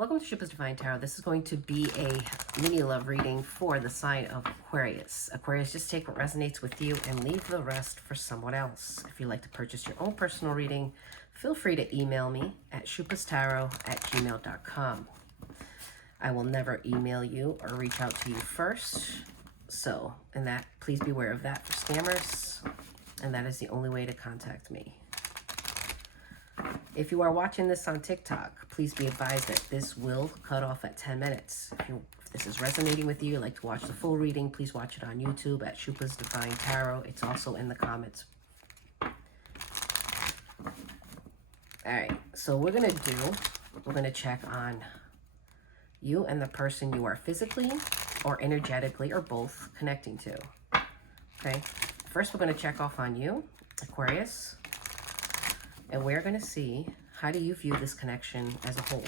Welcome to Xupa's Divine Tarot. This is going to be a mini love reading for the sign of Aquarius. Aquarius, just take what resonates with you and leave the rest for someone else. If you'd like to purchase your own personal reading, feel free to email me at xupastarot@gmail.com. I will never email you or reach out to you first. So, please be aware of that for scammers. And that is the only way to contact me. If you are watching this on TikTok, please be advised that this will cut off at 10 minutes. If this is resonating with you, like to watch the full reading, please watch it on YouTube at Xupa's Divine Tarot. It's also in the comments. Alright, so we're going to check on you and the person you are physically or energetically or both connecting to. Okay, first we're going to check off on you, Aquarius. And we're going to see, how do you view this connection as a whole?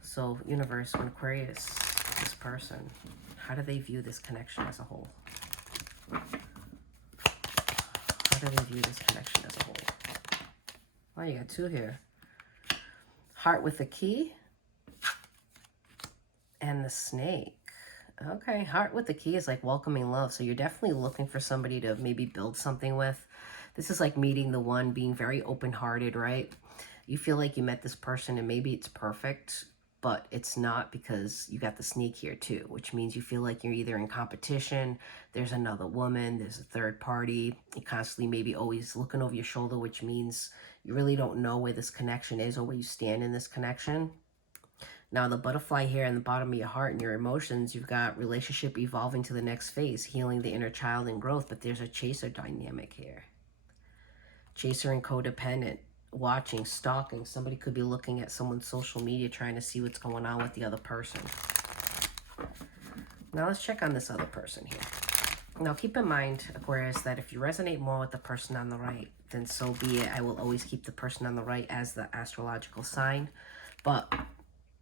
So, universe, when Aquarius, this person, how do they view this connection as a whole? How do they view this connection as a whole? Oh, you got two here. Heart with the key and the snake. Okay, heart with the key is like welcoming love. So you're definitely looking for somebody to maybe build something with. This is like meeting the one, being very open-hearted, right? You feel like you met this person and maybe it's perfect, but it's not, because you got the sneak here too, which means you feel like you're either in competition, there's another woman, there's a third party, you're constantly maybe always looking over your shoulder, which means you really don't know where this connection is or where you stand in this connection. Now, the butterfly here in the bottom of your heart and your emotions, you've got relationship evolving to the next phase, healing the inner child and growth, but there's a chaser dynamic here. Chaser and codependent, watching, stalking. Somebody could be looking at someone's social media trying to see what's going on with the other person. Now let's check on this other person here. Now keep in mind, Aquarius, that if you resonate more with the person on the right, then so be it. I will always keep the person on the right as the astrological sign. But,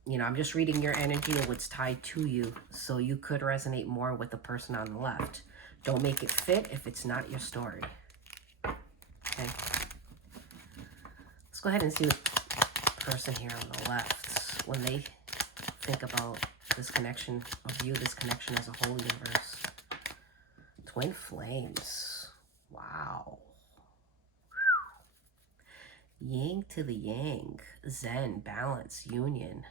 you know, I'm just reading your energy and what's tied to you. So you could resonate more with the person on the left. Don't make it fit if it's not your story. Okay. Let's go ahead and see what the person here on the left, when they think about this connection, or view this connection as a whole, universe. Twin flames. Wow. Yang to the yang. Zen, balance, union.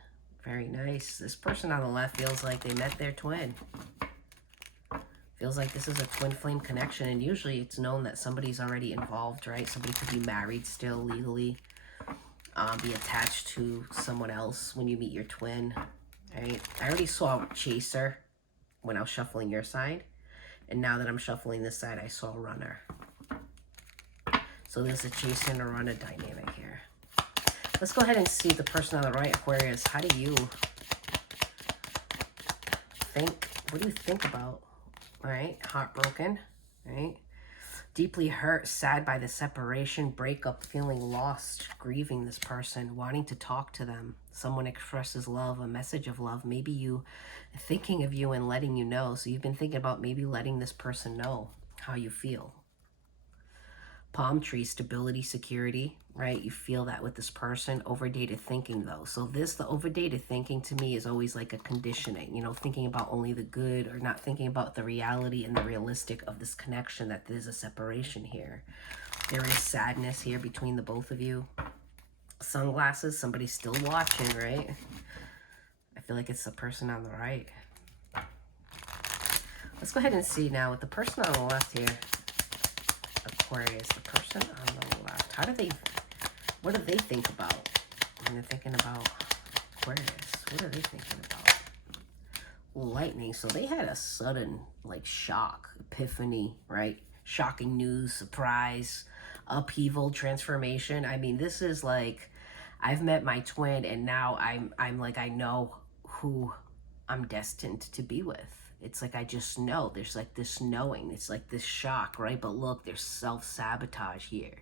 Very nice. This person on the left feels like they met their twin. Feels like this is a twin flame connection, and usually it's known that somebody's already involved, right? Somebody could be married still legally, be attached to someone else when you meet your twin, right? I already saw chaser when I was shuffling your side, and now that I'm shuffling this side, I saw runner. So there's a chaser and a runner dynamic here. Let's go ahead and see the person on the right, Aquarius. How do you think? What do you think about? All right, heartbroken, right? Deeply hurt, sad by the separation, breakup, feeling lost, grieving this person, wanting to talk to them. Someone expresses love, a message of love, maybe you thinking of you and letting you know. So you've been thinking about maybe letting this person know how you feel. Palm tree, stability, security, right? You feel that with this person. Overdated thinking, though. So the overdated thinking to me is always like a conditioning, you know, thinking about only the good or not thinking about the reality and the realistic of this connection, that there's a separation here. There is sadness here between the both of you. Sunglasses, somebody's still watching, right? I feel like it's the person on the right. Let's go ahead and see now with the person on the left here. Aquarius, the person on the left, what do they think about when they're thinking about Aquarius? What are they thinking about? Lightning. So they had a sudden, like, shock, epiphany, right? Shocking news, surprise, upheaval, transformation. I mean, this is like, I've met my twin, and now I'm like, I know who I'm destined to be with. It's like, I just know. There's like this knowing. It's like this shock, right? But look, there's self-sabotage here.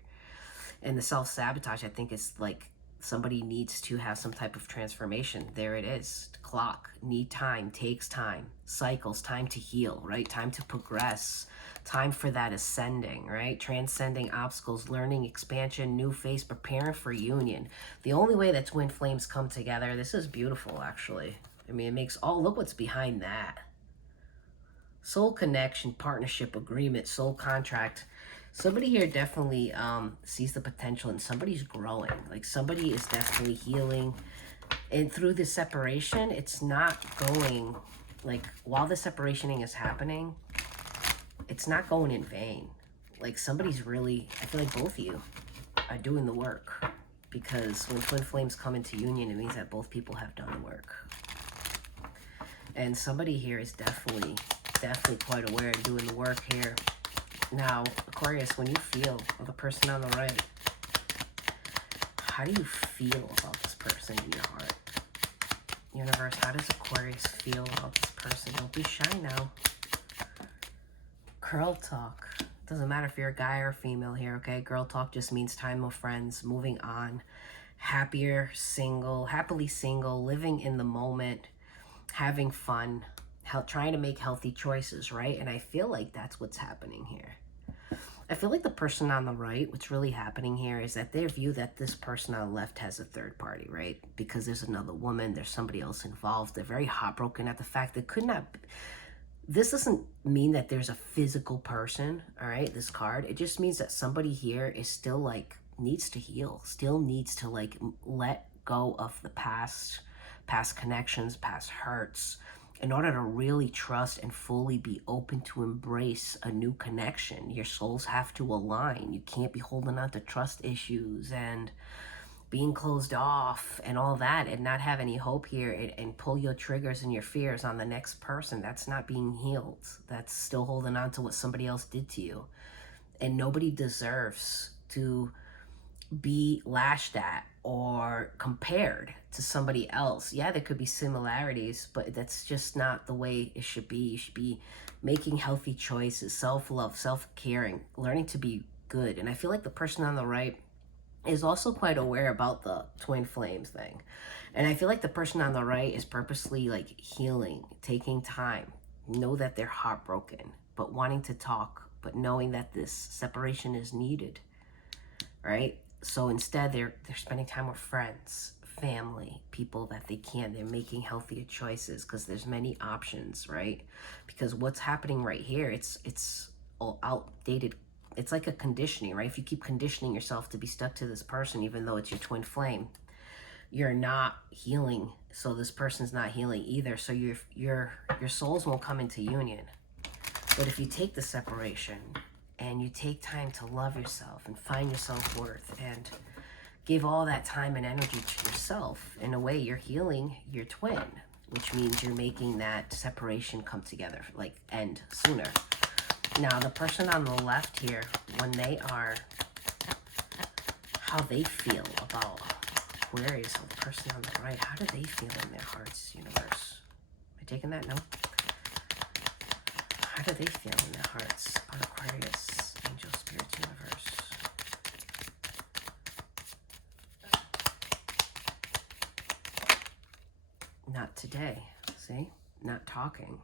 And the self-sabotage, I think, is like Somebody needs to have some type of transformation. There it is. Clock, need time, takes time, cycles, time to heal, right? Time to progress, time for that ascending, right? Transcending obstacles, learning, expansion, new phase, preparing for union. The only way that twin flames come together, this is beautiful, actually. I mean, it makes, oh, look what's behind that. Soul connection, partnership, agreement, soul contract. Somebody here definitely sees the potential and somebody's growing. Like somebody is definitely healing. And through this separation, it's not going, like while the separationing is happening, it's not going in vain. Like somebody's really, I feel like both of you are doing the work. Because when twin flames come into union, it means that both people have done the work. And somebody here is definitely quite aware and doing the work here. Now, Aquarius, when you feel the person on the right, how do you feel about this person in your heart? Universe, how does Aquarius feel about this person? Don't be shy now. Girl talk. Doesn't matter if you're a guy or a female here, okay? Girl talk just means time with friends, moving on, happier, single, happily single, living in the moment, having fun, trying to make healthy choices, right? And I feel like that's what's happening here. I feel like the person on the right, what's really happening here is that they view that this person on the left has a third party, right? Because there's another woman, there's somebody else involved. They're very heartbroken at the fact that could not... This doesn't mean that there's a physical person, all right, this card. It just means that somebody here is still like, needs to heal, still needs to like let go of the past connections, past hurts, in order to really trust and fully be open to embrace a new connection. Your souls have to align. You can't be holding on to trust issues and being closed off and all that and not have any hope here and pull your triggers and your fears on the next person. That's not being healed. That's still holding on to what somebody else did to you. And nobody deserves to be lashed at or compared to somebody else. Yeah, there could be similarities, but that's just not the way it should be. You should be making healthy choices, self-love, self-caring, learning to be good. And I feel like the person on the right is also quite aware about the twin flames thing. And I feel like the person on the right is purposely like healing, taking time, know that they're heartbroken, but wanting to talk, but knowing that this separation is needed, right? So instead, they're spending time with friends, family, people that they can. They're making healthier choices because there's many options, right? Because what's happening right here, it's all outdated. It's like a conditioning, right? If you keep conditioning yourself to be stuck to this person, even though it's your twin flame, you're not healing. So this person's not healing either. So your souls won't come into union. But if you take the separation and you take time to love yourself and find your self-worth and give all that time and energy to yourself, in a way you're healing your twin, which means you're making that separation come together, like end sooner. Now, the person on the left here, when they are, how they feel about Aquarius, or the person on the right, how do they feel in their hearts, universe? Am I taking that? No? How do they feel in their hearts about Aquarius, angel, spirits, universe? Not today, see? Not talking.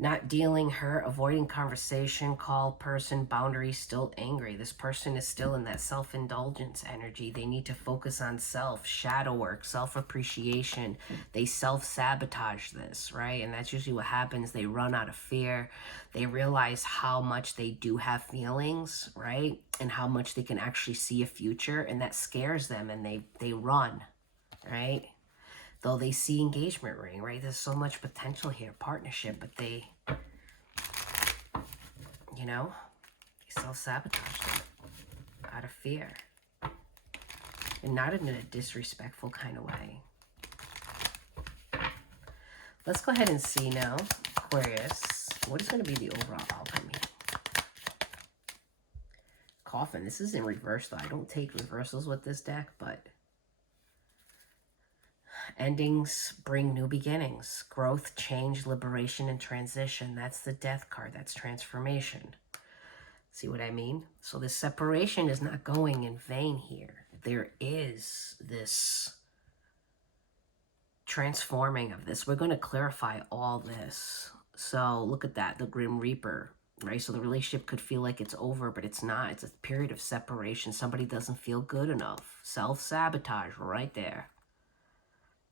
Not dealing, hurt, avoiding conversation, call, person, boundaries, still angry. This person is still in that self-indulgence energy. They need to focus on self, shadow work, self-appreciation. They self-sabotage this, right? And that's usually what happens. They run out of fear. They realize how much they do have feelings, right? And how much they can actually see a future. And that scares them and they run, right? Though they see engagement ring, right? There's so much potential here, partnership, but they, you know, they self-sabotaged it out of fear. And not in a disrespectful kind of way. Let's go ahead and see now, Aquarius, what is going to be the overall outcome here? Coffin. This is in reverse, though. I don't take reversals with this deck, but... endings bring new beginnings. Growth, change, liberation, and transition. That's the death card. That's transformation. See what I mean? So this separation is not going in vain here. there is this transforming of this. We're going to clarify all this. So look at that, the Grim Reaper, right? So the relationship could feel like it's over, but it's not. It's a period of separation. Somebody doesn't feel good enough. Self-sabotage right there.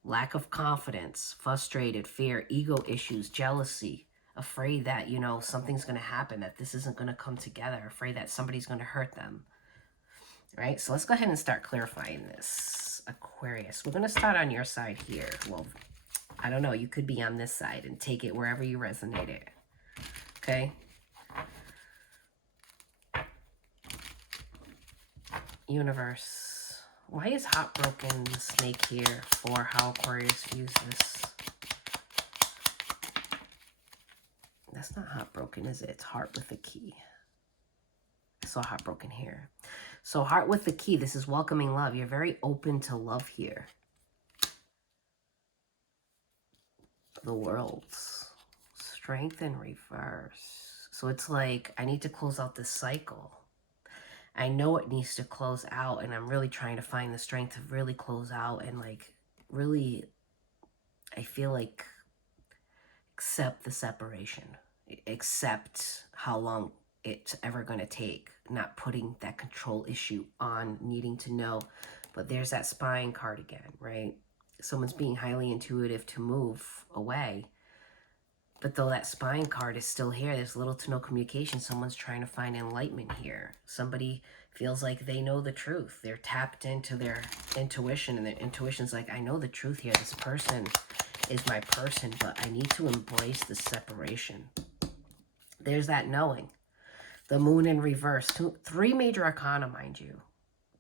Lack of confidence, frustrated, fear, ego issues, jealousy, afraid that, you know, something's going to happen, that this isn't going to come together, afraid that somebody's going to hurt them, right? So let's go ahead and start clarifying this, Aquarius. We're going to start on your side here. Well, I don't know. You could be on this side and take it wherever you resonate it, okay? Universe. Why is heartbroken the snake here for how Aquarius views this? That's not heartbroken, is it? It's heart with a key. I saw heartbroken here. So heart with the key, this is welcoming love. You're very open to love here. The world's strength in reverse. So it's like, I need to close out this cycle. I know it needs to close out, and I'm really trying to find the strength to really close out and like really, I feel like, accept the separation, accept how long it's ever going to take, not putting that control issue on needing to know. But there's that spying card again, right? Someone's being highly intuitive to move away. But though that spying card is still here, there's little to no communication. Someone's trying to find enlightenment here. Somebody feels like they know the truth. They're tapped into their intuition, and their intuition's like, I know the truth here. This person is my person, but I need to embrace the separation. There's that knowing. The moon in reverse. Three major arcana, mind you.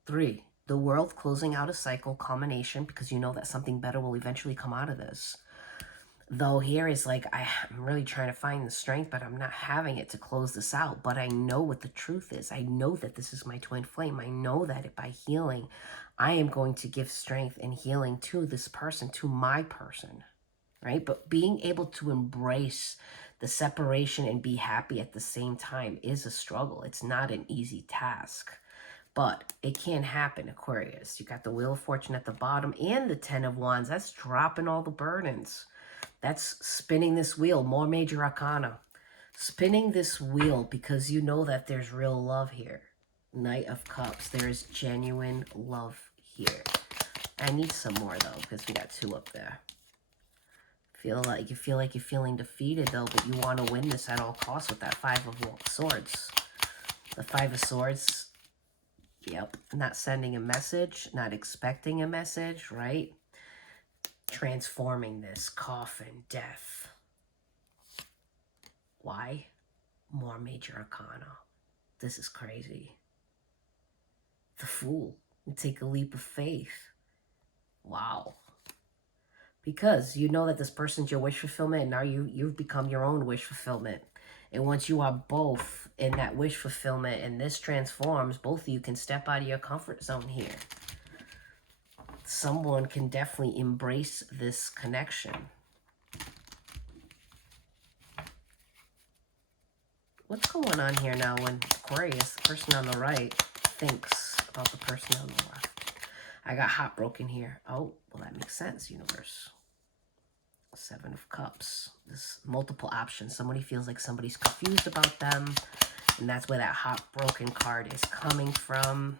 3. The world closing out a cycle, culmination, because you know that something better will eventually come out of this. Though here is like, I'm really trying to find the strength, but I'm not having it to close this out. But I know what the truth is. I know that this is my twin flame. I know that by healing, I am going to give strength and healing to this person, to my person, right? But being able to embrace the separation and be happy at the same time is a struggle. It's not an easy task, but it can happen, Aquarius. You got the Wheel of Fortune at the bottom and the 10 of Wands. That's dropping all the burdens. That's spinning this wheel, more major arcana. Spinning this wheel because you know that there's real love here. Knight of Cups, there's genuine love here. I need some more though, because we got 2 up there. You feel like you're feeling defeated though, but you want to win this at all costs with that 5 of Swords. The 5 of Swords, yep, not sending a message, not expecting a message, right? Transforming this, coffin, death. Why? More major arcana. This is crazy. The Fool. Take a leap of faith. Wow. Because you know that this person's your wish fulfillment, and now you've become your own wish fulfillment. And once you are both in that wish fulfillment and this transforms, both of you can step out of your comfort zone here. Someone can definitely embrace this connection. What's going on here now when Aquarius, the person on the right, thinks about the person on the left? I got heartbroken here. Oh, well, that makes sense, universe. 7 of Cups. There's multiple options. Somebody feels like somebody's confused about them, and that's where that heartbroken card is coming from.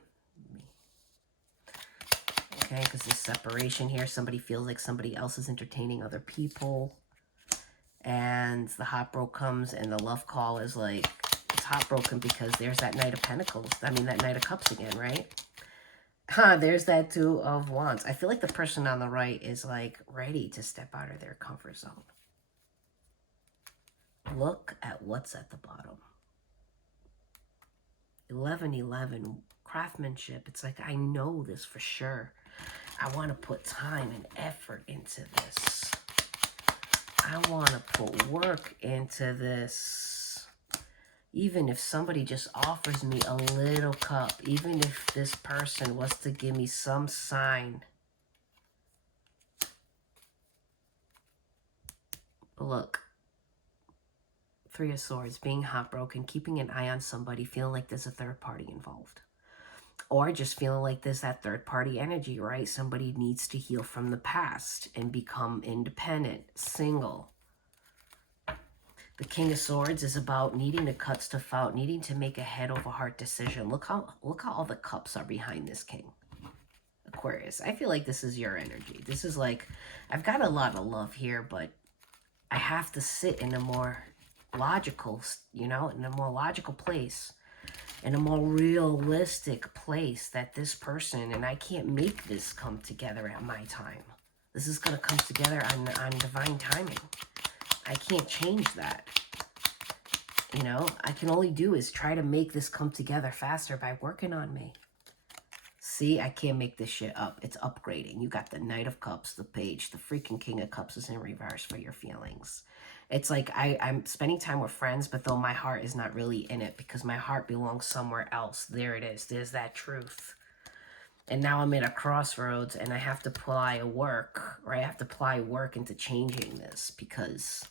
Okay, because there's separation here. Somebody feels like somebody else is entertaining other people. And the heartbroken comes, and the love call is like, it's heartbroken because there's that Knight of Pentacles. I mean, that Knight of Cups again, right? There's that 2 of Wands. I feel like the person on the right is like ready to step out of their comfort zone. Look at what's at the bottom. 1111, craftsmanship. It's like, I know this for sure. I want to put time and effort into this. I want to put work into this. Even if somebody just offers me a little cup, even if this person was to give me some sign. Look, 3 of Swords, being heartbroken, keeping an eye on somebody, feeling like there's a third party involved. Or just feeling like there's that third party energy, right? Somebody needs to heal from the past and become independent, single. The King of Swords is about needing to cut stuff out, needing to make a head over heart decision. Look how all the cups are behind this king. Aquarius, I feel like this is your energy. This is like, I've got a lot of love here, but I have to sit in a more logical, you know, in a more logical place, in a more realistic place that this person, and I can't make this come together at my time. This is going to come together on divine timing. I can't change that. You know, I can only do is try to make this come together faster by working on me. See, I can't make this shit up. It's upgrading. You got the Knight of Cups, the Page, the freaking King of Cups is in reverse for your feelings. It's like I'm spending time with friends, but though my heart is not really in it because my heart belongs somewhere else. There it is. There's that truth. And now I'm at a crossroads and I have to apply work, right? I have to apply work into changing this because...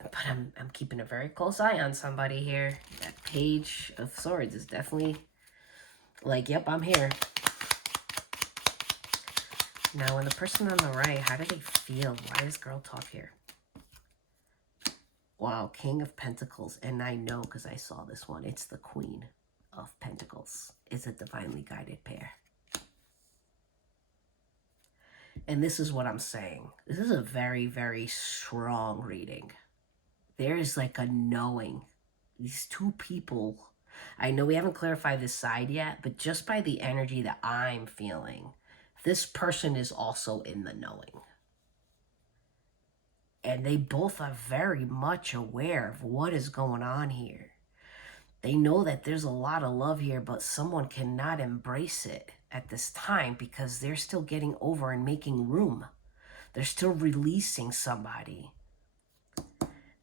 But I'm keeping a very close eye on somebody here. That Page of Swords is definitely like, yep, I'm here. Now, when the person on the right, how do they feel? Why does girl talk here? Wow, King of Pentacles. And I know because I saw this one. It's the Queen of Pentacles. It's a divinely guided pair. And this is what I'm saying. This is a very, very strong reading. There is like a knowing. These two people, I know we haven't clarified this side yet, but just by the energy that I'm feeling, this person is also in the knowing. And they both are very much aware of what is going on here. They know that there's a lot of love here, but someone cannot embrace it at this time because they're still getting over and making room. They're still releasing somebody.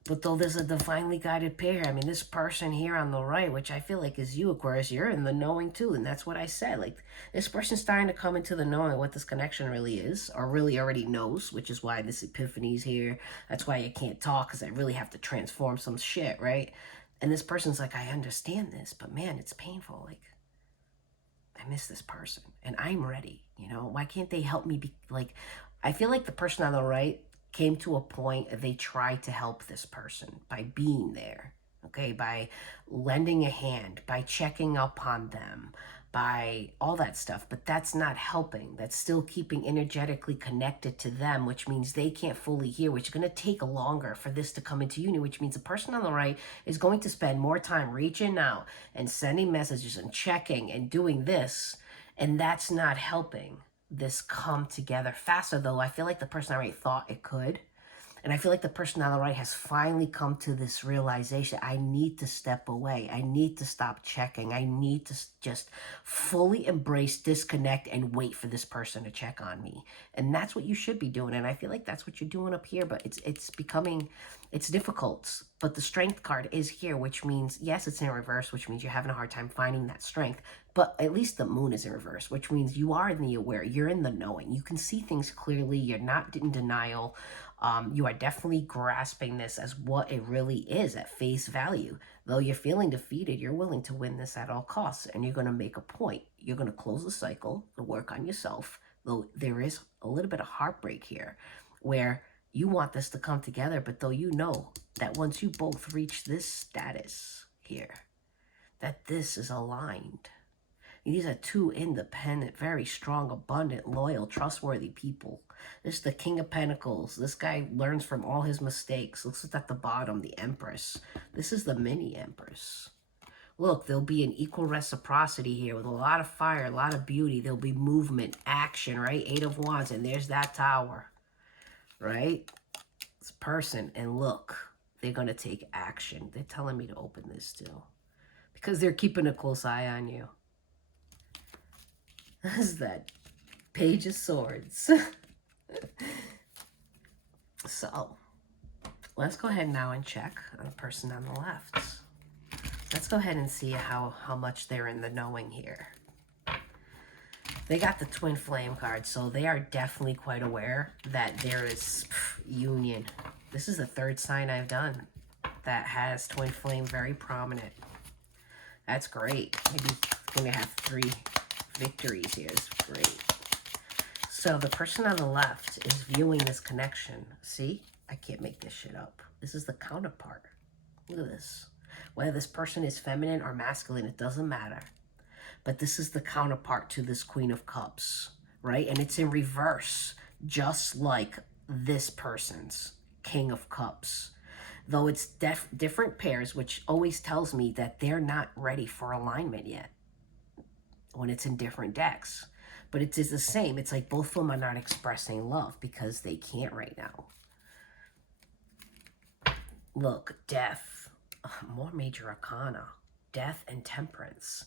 But though there's a divinely guided pair, I mean, this person here on the right, which I feel like is you, Aquarius, you're in the knowing too. And that's what I said. Like, this person's starting to come into the knowing what this connection really is, or really already knows, which is why this epiphany is here. That's why you can't talk, because I really have to transform some shit, right? And this person's like, I understand this, but man, it's painful. Like, I miss this person, and I'm ready, you know? Why can't they help me be, like, I feel like the person on the right came to a point they tried to help this person by being there, okay, by lending a hand, by checking up on them, by all that stuff, but that's not helping. That's still keeping energetically connected to them, which means they can't fully hear, which is going to take longer for this to come into union, which means the person on the right is going to spend more time reaching out and sending messages and checking and doing this, and that's not helping this come together faster. Though I feel like the person on the right thought it could, and I feel like the person on the right has finally come to this realization. I need to step away. I need to stop checking. I need to just fully embrace, disconnect, and wait for this person to check on me. And that's what you should be doing. And I feel like that's what you're doing up here, but it's becoming, it's difficult. But the strength card is here, which means, yes, it's in reverse, which means you're having a hard time finding that strength. But at least the moon is in reverse, which means you are in the aware. You're in the knowing. You can see things clearly. You're not in denial. You are definitely grasping this as what it really is at face value. Though you're feeling defeated, you're willing to win this at all costs. And you're going to make a point. You're going to close the cycle, to work on yourself. Though there is a little bit of heartbreak here where you want this to come together. But though you know that once you both reach this status here, that this is aligned. These are two independent, very strong, abundant, loyal, trustworthy people. This is the King of Pentacles. This guy learns from all his mistakes. Looks at the bottom, the Empress. This is the mini Empress. Look, there'll be an equal reciprocity here with a lot of fire, a lot of beauty. There'll be movement, action, right? 8 of Wands, and there's that Tower, right? This person, and look, they're going to take action. They're telling me to open this too because they're keeping a close eye on you. Is that Page of Swords. So, let's go ahead now and check on the person on the left. Let's go ahead and see how much they're in the knowing here. They got the Twin Flame card, so they are definitely quite aware that there is union. This is the third sign I've done that has Twin Flame very prominent. That's great. Maybe going to have 3 victories here. It's great. So the person on the left is viewing this connection. See? I can't make this shit up. This is the counterpart. Look at this. Whether this person is feminine or masculine, it doesn't matter. But this is the counterpart to this Queen of Cups, right? And it's in reverse, just like this person's King of Cups. Though it's different pairs, which always tells me that they're not ready for alignment yet when it's in different decks. But it is the same. It's like both of them are not expressing love because they can't right now. Look, death. More major arcana. Death and temperance.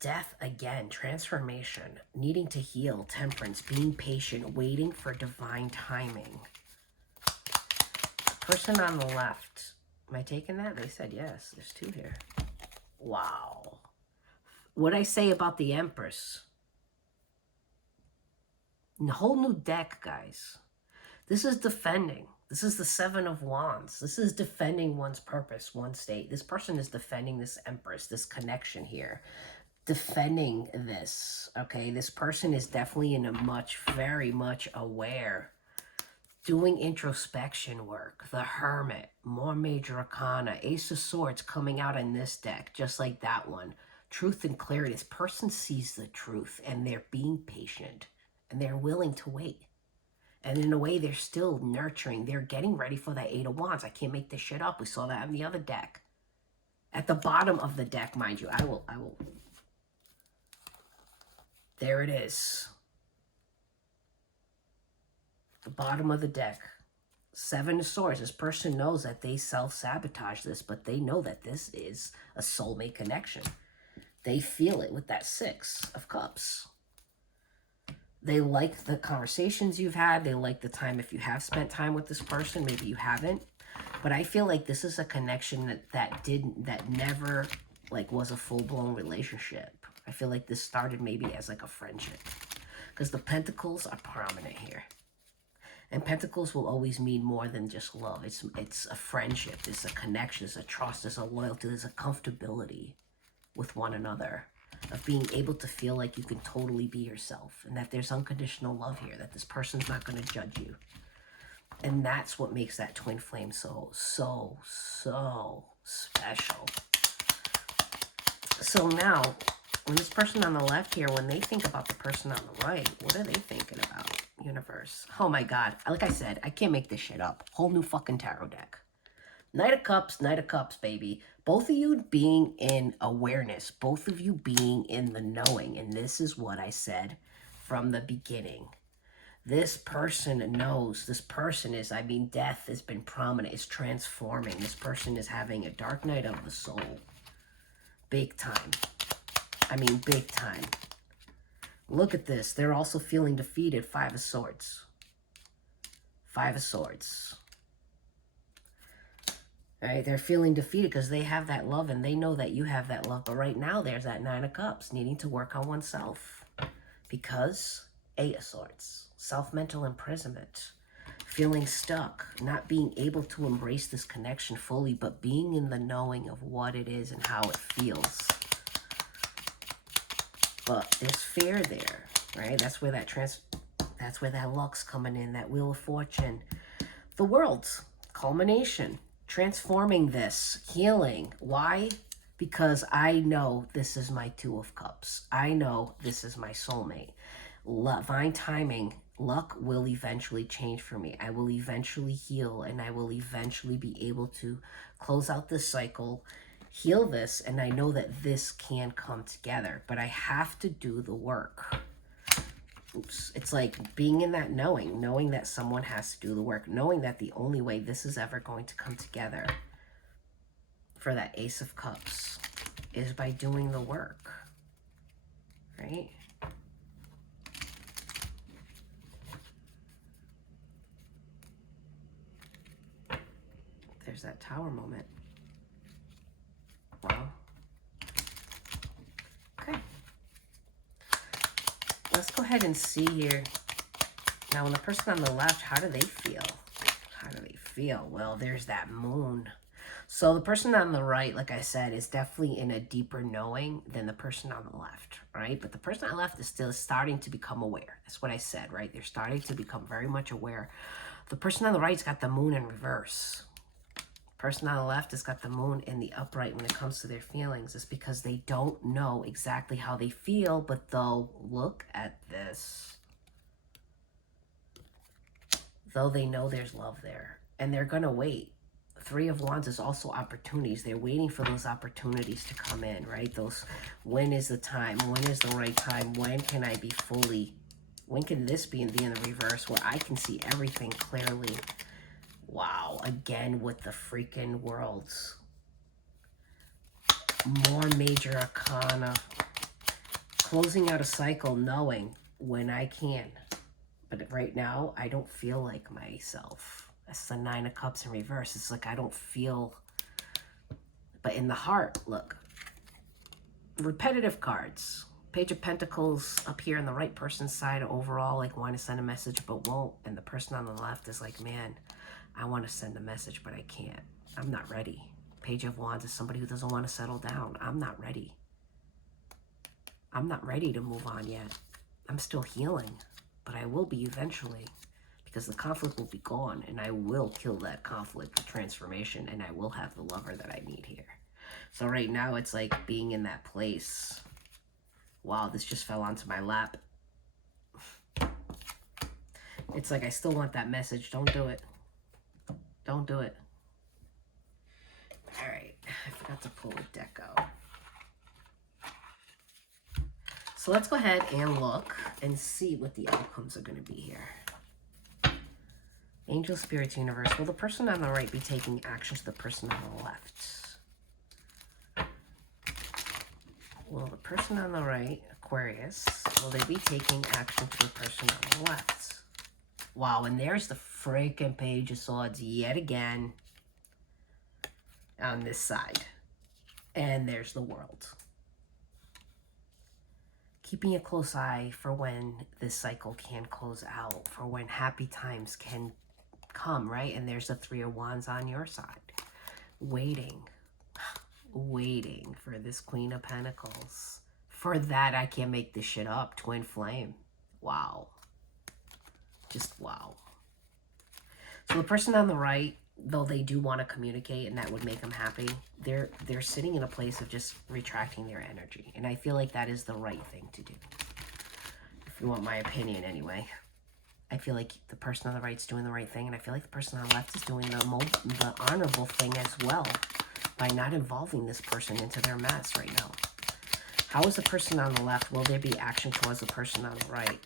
Death again, transformation, needing to heal, temperance, being patient, waiting for divine timing. Person on the left, am I taking that? They said yes. There's 2 here. Wow. What'd I say about the Empress? A whole new deck, guys. This is defending. This is the 7 of Wands. This is defending one's purpose, one state. This person is defending this Empress, this connection here. Defending this, okay? This person is definitely in a very much aware. Doing introspection work. The Hermit, more major arcana. Ace of Swords coming out in this deck, just like that one. Truth and clarity. This person sees the truth and they're being patient and they're willing to wait. And in a way, they're still nurturing. They're getting ready for that 8 of Wands. I can't make this shit up. We saw that in the other deck. At the bottom of the deck, mind you. I will. There it is. The bottom of the deck. 7 of Swords. This person knows that they self-sabotage this, but they know that this is a soulmate connection. They feel it with that 6 of Cups. They like the conversations you've had. They like the time, if you have spent time with this person, maybe you haven't. But I feel like this is a connection that never like was a full-blown relationship. I feel like this started maybe as like a friendship. Because the Pentacles are prominent here. And Pentacles will always mean more than just love. It's a friendship. It's a connection. It's a trust. It's a loyalty. There's a comfortability with one another. Of being able to feel like you can totally be yourself. And that there's unconditional love here. That this person's not going to judge you. And that's what makes that twin flame so special. So now, when this person on the left here, when they think about the person on the right, what are they thinking about? Universe. Oh my God. Like I said, I can't make this shit up. Whole new fucking tarot deck. Knight of Cups, baby. Both of you being in awareness. Both of you being in the knowing. And this is what I said from the beginning. This person knows. This person is, I mean, death has been prominent. It's transforming. This person is having a dark night of the soul. Big time. I mean, big time. Look at this. They're also feeling defeated. 5 of Swords. 5 of Swords. Right? They're feeling defeated because they have that love and they know that you have that love. But right now, there's that 9 of Cups needing to work on oneself. Because 8 of Swords. Self-mental imprisonment. Feeling stuck. Not being able to embrace this connection fully, but being in the knowing of what it is and how it feels. But there's fear there, right? That's where that luck's coming in, that Wheel of Fortune. The World, culmination, transforming this, healing. Why? Because I know this is my 2 of Cups. I know this is my soulmate. Divine timing, luck will eventually change for me. I will eventually heal and I will eventually be able to close out this cycle, heal this, and I know that this can come together, but I have to do the work. Oops. It's like being in that knowing that someone has to do the work, knowing that the only way this is ever going to come together for that Ace of Cups is by doing the work, right? There's that Tower moment. Wow. Okay. Let's go ahead and see here. Now, when the person on the left, how do they feel? How do they feel? Well, there's that Moon. So the person on the right, like I said, is definitely in a deeper knowing than the person on the left, right? But the person on the left is still starting to become aware. That's what I said, right? They're starting to become very much aware. The person on the right's got the moon in reverse. Person on the left has got the moon in the upright when it comes to their feelings. It's because they don't know exactly how they feel, but they'll look at this. Though they know there's love there. And they're going to wait. Three of Wands is also opportunities. They're waiting for those opportunities to come in, right? Those, when is the time? When is the right time? When can I be fully, when can this be in the reverse where I can see everything clearly? Wow, again with the freaking worlds. More major arcana. Closing out a cycle, knowing when I can. But right now, I don't feel like myself. That's the Nine of Cups in reverse. It's like I don't feel... But in the heart, look. Repetitive cards. Page of Pentacles up here on the right person's side overall, like want to send a message but won't. And the person on the left is like, man, I want to send a message but I can't. I'm not ready. Page of Wands is somebody who doesn't want to settle down. I'm not ready. I'm not ready to move on yet. I'm still healing, but I will be eventually, because the conflict will be gone and I will kill that conflict with transformation and I will have the lover that I need here. So right now it's like being in that place. Wow, this just fell onto my lap. It's like I still want that message. Don't do it. Don't do it. All right, I forgot to pull a deck out. So let's go ahead and look and see what the outcomes are going to be here. Angel, Spirits, Universe. Will the person on the right be taking action to the person on the left? Will the person on the right, Aquarius, will they be taking action to the person on the left? Wow, and there's the freaking Page of Swords yet again on this side. And there's the World. Keeping a close eye for when this cycle can close out, for when happy times can come, right? And there's the Three of Wands on your side. Waiting for this Queen of Pentacles. For that, I can't make this shit up. Twin Flame. Wow. Just wow. So the person on the right, though they do want to communicate and that would make them happy, they're sitting in a place of just retracting their energy. And I feel like that is the right thing to do. If you want my opinion anyway. I feel like the person on the right is doing the right thing, and I feel like the person on the left is doing the honorable thing as well by not involving this person into their mess right now. How is the person on the left? Will there be action towards the person on the right?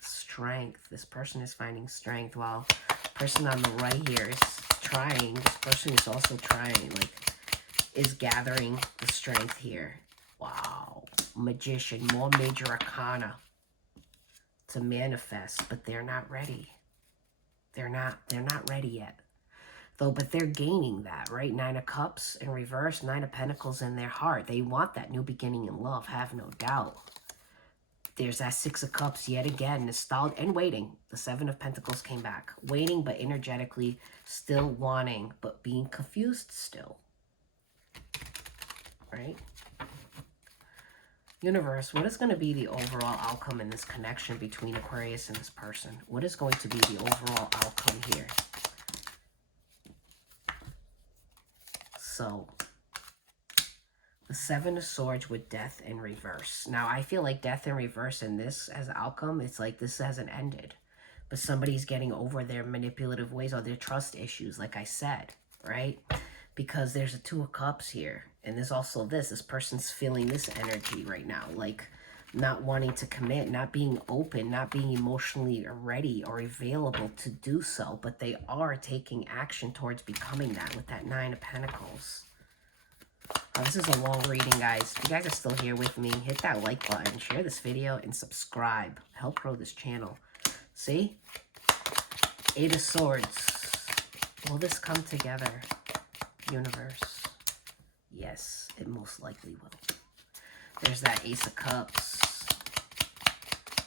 Strength. This person is finding strength while the person on the right here is trying. This person is also trying, like, is gathering the strength here. Wow. Magician. More major arcana to manifest, but they're not ready. They're not ready yet. Though, but they're gaining that, right? Nine of Cups in reverse, Nine of Pentacles in their heart. They want that new beginning in love, have no doubt. There's that Six of Cups yet again, nostalgia and waiting. The Seven of Pentacles came back. Waiting, but energetically still wanting, but being confused still. Right? Universe, what is going to be the overall outcome in this connection between Aquarius and this person? What is going to be the overall outcome here? So, the Seven of Swords with Death in reverse. Now, I feel like Death in reverse in this as an outcome, it's like this hasn't ended. But somebody's getting over their manipulative ways or their trust issues, like I said, right? Because there's a Two of Cups here. And there's also this person's feeling this energy right now. Like not wanting to commit, not being open, not being emotionally ready or available to do so. But they are taking action towards becoming that with that Nine of Pentacles. This is a long reading, guys. If you guys are still here with me, hit that like button, share this video, and subscribe. Help grow this channel. See? Eight of Swords. Will this come together, universe? Yes, it most likely will. There's that Ace of Cups.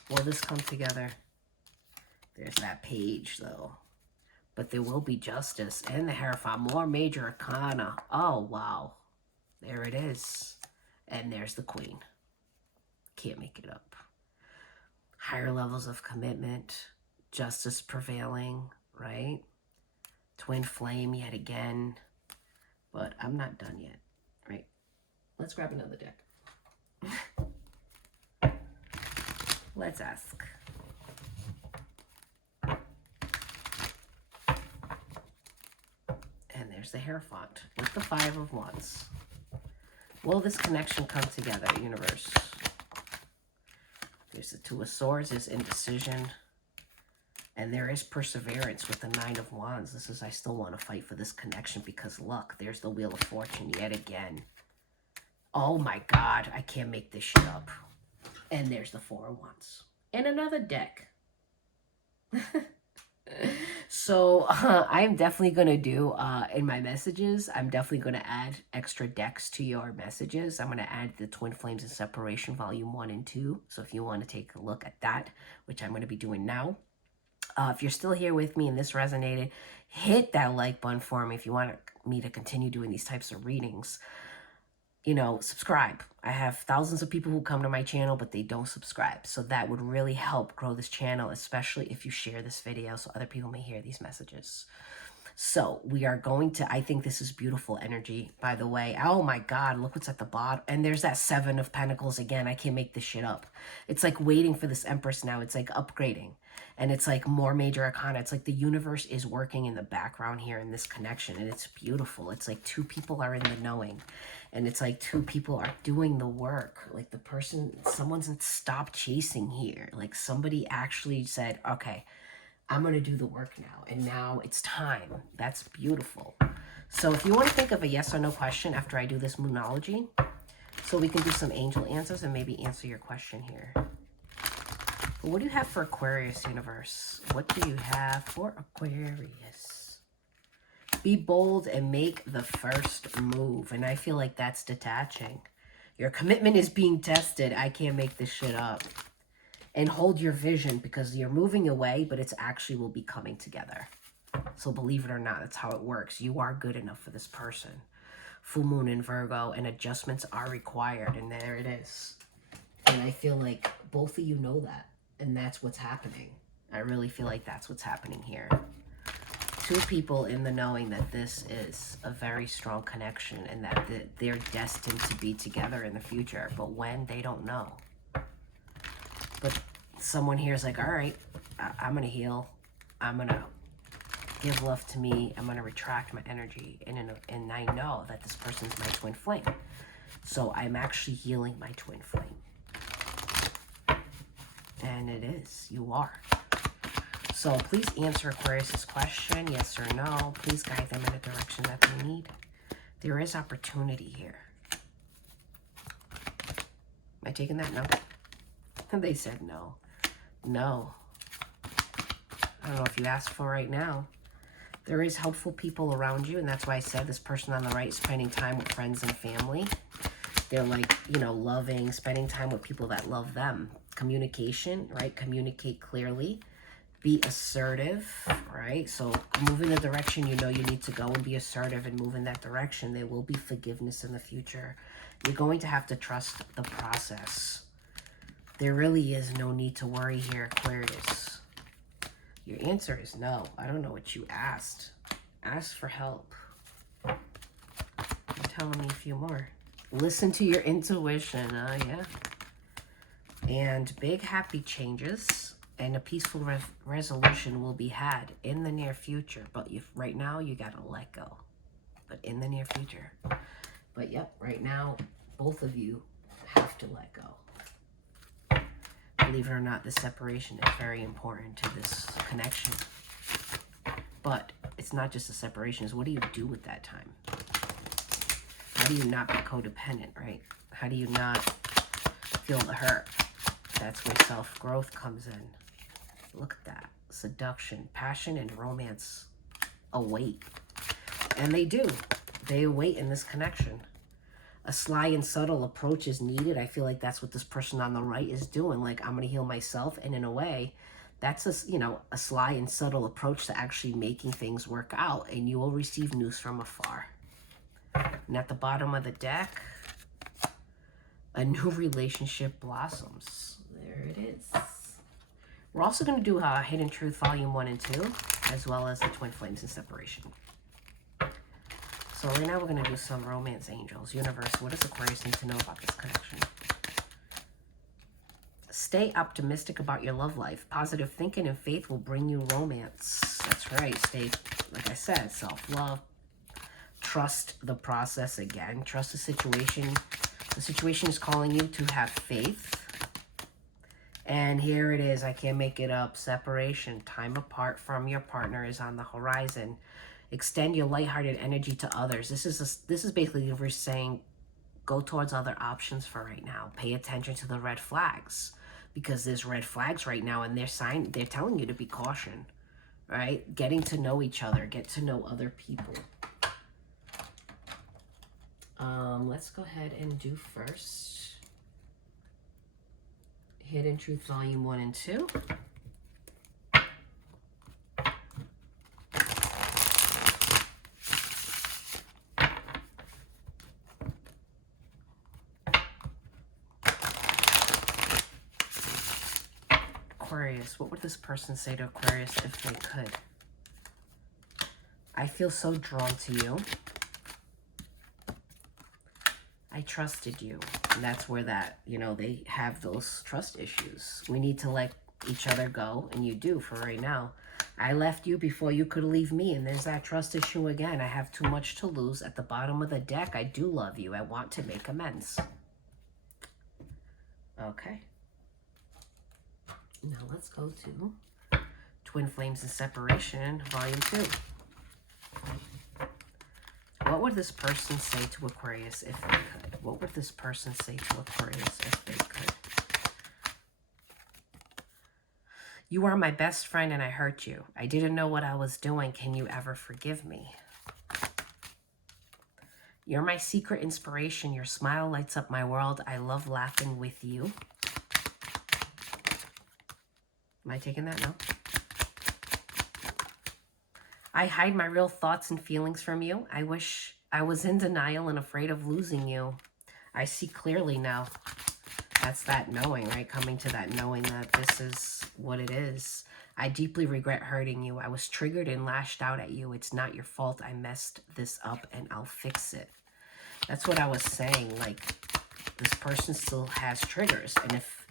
Will this come together? There's that Page, though. but there will be justice. And the Hierophant, more major arcana. Oh, wow. There it is. And there's the Queen. Can't make it up. Higher levels of commitment, justice prevailing, right? Twin flame yet again. But I'm not done yet, right? Let's grab another deck. Let's ask. And there's the Hierophant with the Five of Wands. Will this connection come together, universe? There's the Two of Swords, there's indecision. And there is perseverance with the Nine of Wands. This is, I still want to fight for this connection because look, there's the Wheel of Fortune yet again. Oh my God, I can't make this shit up. And there's the Four of Wands. And another deck. So I'm definitely going to do, in my messages, I'm definitely going to add extra decks to your messages. I'm going to add the Twin Flames and Separation Volume 1 and 2. So if you want to take a look at that, which I'm going to be doing now. If you're still here with me and this resonated, hit that like button for me if you want me to continue doing these types of readings. You know, subscribe. I have thousands of people who come to my channel, but they don't subscribe. So that would really help grow this channel, especially if you share this video so other people may hear these messages. So we are going to, I think this is beautiful energy, by the way. Oh my God, look what's at the bottom. And there's that Seven of Pentacles again. I can't make this shit up. It's like waiting for this Empress now. It's like upgrading. And it's like more major arcana. It's like the universe is working in the background here in this connection. And it's beautiful. It's like two people are in the knowing. And it's like two people are doing the work. Like the person, someone's stopped chasing here. Like somebody actually said, okay, I'm going to do the work now. And now it's time. That's beautiful. So if you want to think of a yes or no question after I do this Moonology, so we can do some angel answers and maybe answer your question here. But what do you have for Aquarius, universe? What do you have for Aquarius? Be bold and make the first move. And I feel like that's detaching. Your commitment is being tested. I can't make this shit up. And hold your vision because you're moving away, but it's actually will be coming together. So believe it or not, that's how it works. You are good enough for this person. Full moon in Virgo, and adjustments are required. And there it is. And I feel like both of you know that. And that's what's happening. I really feel like that's what's happening here. Two people in the knowing that this is a very strong connection and that they're destined to be together in the future. But when, they don't know. But someone here is like, all right, I'm going to heal. I'm going to give love to me. I'm going to retract my energy. And I know that this person's my twin flame. So I'm actually healing my twin flame. And it is. You are. So please answer Aquarius's question, yes or no. Please guide them in a direction that they need. There is opportunity here. Am I taking that? No. And they said no. No. I don't know if you asked for right now. There is helpful people around you, and that's why I said this person on the right, spending time with friends and family. They're like, you know, loving, spending time with people that love them. Communication, right? Communicate clearly. Be assertive, right? So move in the direction you know you need to go and be assertive and move in that direction. There will be forgiveness in the future. You're going to have to trust the process. There really is no need to worry here, Aquarius. Your answer is no. I don't know what you asked. Ask for help. You're telling me a few more. Listen to your intuition, yeah. And big happy changes and a peaceful resolution will be had in the near future. But right now, you got to let go. But in the near future. But yep, right now, both of you have to let go. Believe it or not, this separation is very important to this connection. But it's not just a separation. It's what do you do with that time? How do you not be codependent, right? How do you not feel the hurt? That's where self-growth comes in. Look at that. Seduction, passion, and romance await. And they do. They await in this connection. A sly and subtle approach is needed. I feel like that's what this person on the right is doing. Like, I'm going to heal myself. And in a way, That's a, you know, a sly and subtle approach to actually making things work out, and you will receive news from afar. And at the bottom of the deck, a new relationship blossoms. There it is. We're also going to do Hidden Truth Volume 1 and 2, as well as the Twin Flames and Separation. So right now we're going to do some Romance Angels. Universe, what does Aquarius need to know about this connection? Stay optimistic about your love life. Positive thinking and faith will bring you romance. That's right. Stay, like I said, self-love. Trust the process again. Trust the situation. The situation is calling you to have faith. And here it is. I can't make it up. Separation. Time apart from your partner is on the horizon. Extend your lighthearted energy to others. This is basically the universe saying, go towards other options for right now. Pay attention to the red flags, because there's red flags right now, and they're telling you to be caution, right? Getting to know each other, get to know other people. Let's go ahead and do first Hidden Truth Volume 1 and 2. Aquarius, what would this person say to Aquarius if they could? I feel so drawn to you. I trusted you. And that's where that, you know, they have those trust issues. We need to let each other go, and you do for right now. I left you before you could leave me, and there's that trust issue again. I have too much to lose. At the bottom of the deck, I do love you. I want to make amends. Okay. Now let's go to Twin Flames and Separation, Volume 2. What would this person say to Aquarius if they could? What would this person say to Aquarius if they could? You are my best friend and I hurt you. I didn't know what I was doing. Can you ever forgive me? You're my secret inspiration. Your smile lights up my world. I love laughing with you. Am I taking that? No. I hide my real thoughts and feelings from you. I wish I was in denial and afraid of losing you. I see clearly now. That's that knowing, right? Coming to that knowing that this is what it is. I deeply regret hurting you. I was triggered and lashed out at you. It's not your fault. I messed this up and I'll fix it. That's what I was saying. Like, this person still has triggers. And if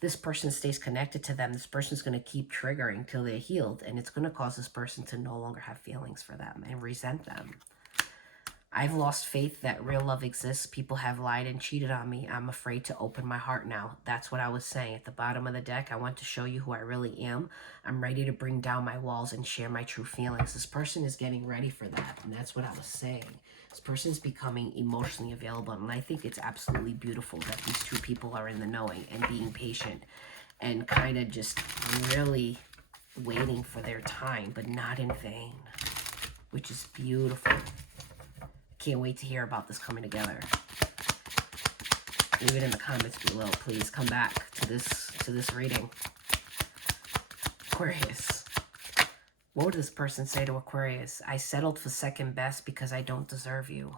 this person stays connected to them, this person's going to keep triggering till they're healed, and it's going to cause this person to no longer have feelings for them and resent them. I've lost faith that real love exists. People have lied and cheated on me. I'm afraid to open my heart now. That's what I was saying. At the bottom of the deck, I want to show you who I really am. I'm ready to bring down my walls and share my true feelings. This person is getting ready for that, and that's what I was saying. This person's becoming emotionally available, and I think it's absolutely beautiful that these two people are in the knowing and being patient and kind of just really waiting for their time, but not in vain, which is beautiful. Can't wait to hear about this coming together. Leave it in the comments below. Please come back to this reading. Aquarius. What would this person say to Aquarius? I settled for second best because I don't deserve you.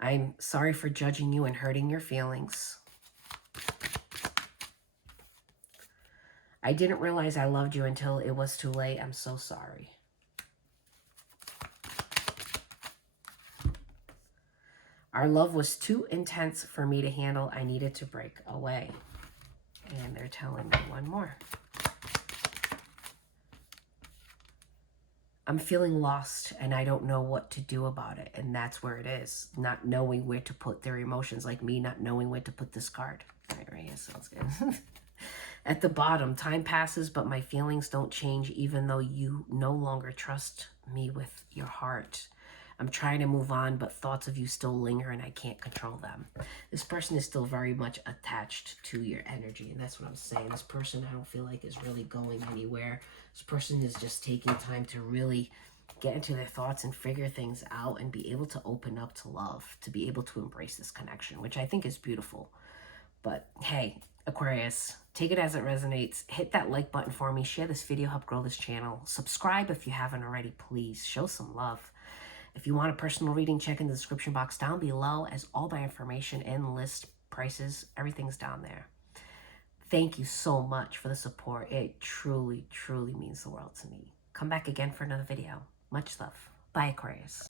I'm sorry for judging you and hurting your feelings. I didn't realize I loved you until it was too late. I'm so sorry. Our love was too intense for me to handle. I needed to break away. And they're telling me one more. I'm feeling lost and I don't know what to do about it. And that's where it is. Not knowing where to put their emotions, like me not knowing where to put this card. Right here, sounds good. At the bottom, time passes, but my feelings don't change even though you no longer trust me with your heart. I'm trying to move on, but thoughts of you still linger and I can't control them. This person is still very much attached to your energy. And that's what I'm saying. This person I don't feel like is really going anywhere. This person is just taking time to really get into their thoughts and figure things out and be able to open up to love, to be able to embrace this connection, which I think is beautiful. But hey, Aquarius, take it as it resonates. Hit that like button for me. Share this video, help grow this channel. Subscribe if you haven't already, please. Show some love. If you want a personal reading, check in the description box down below, as all my information and list prices, everything's down there. Thank you so much for the support. It truly, truly means the world to me. Come back again for another video. Much love. Bye, Aquarius.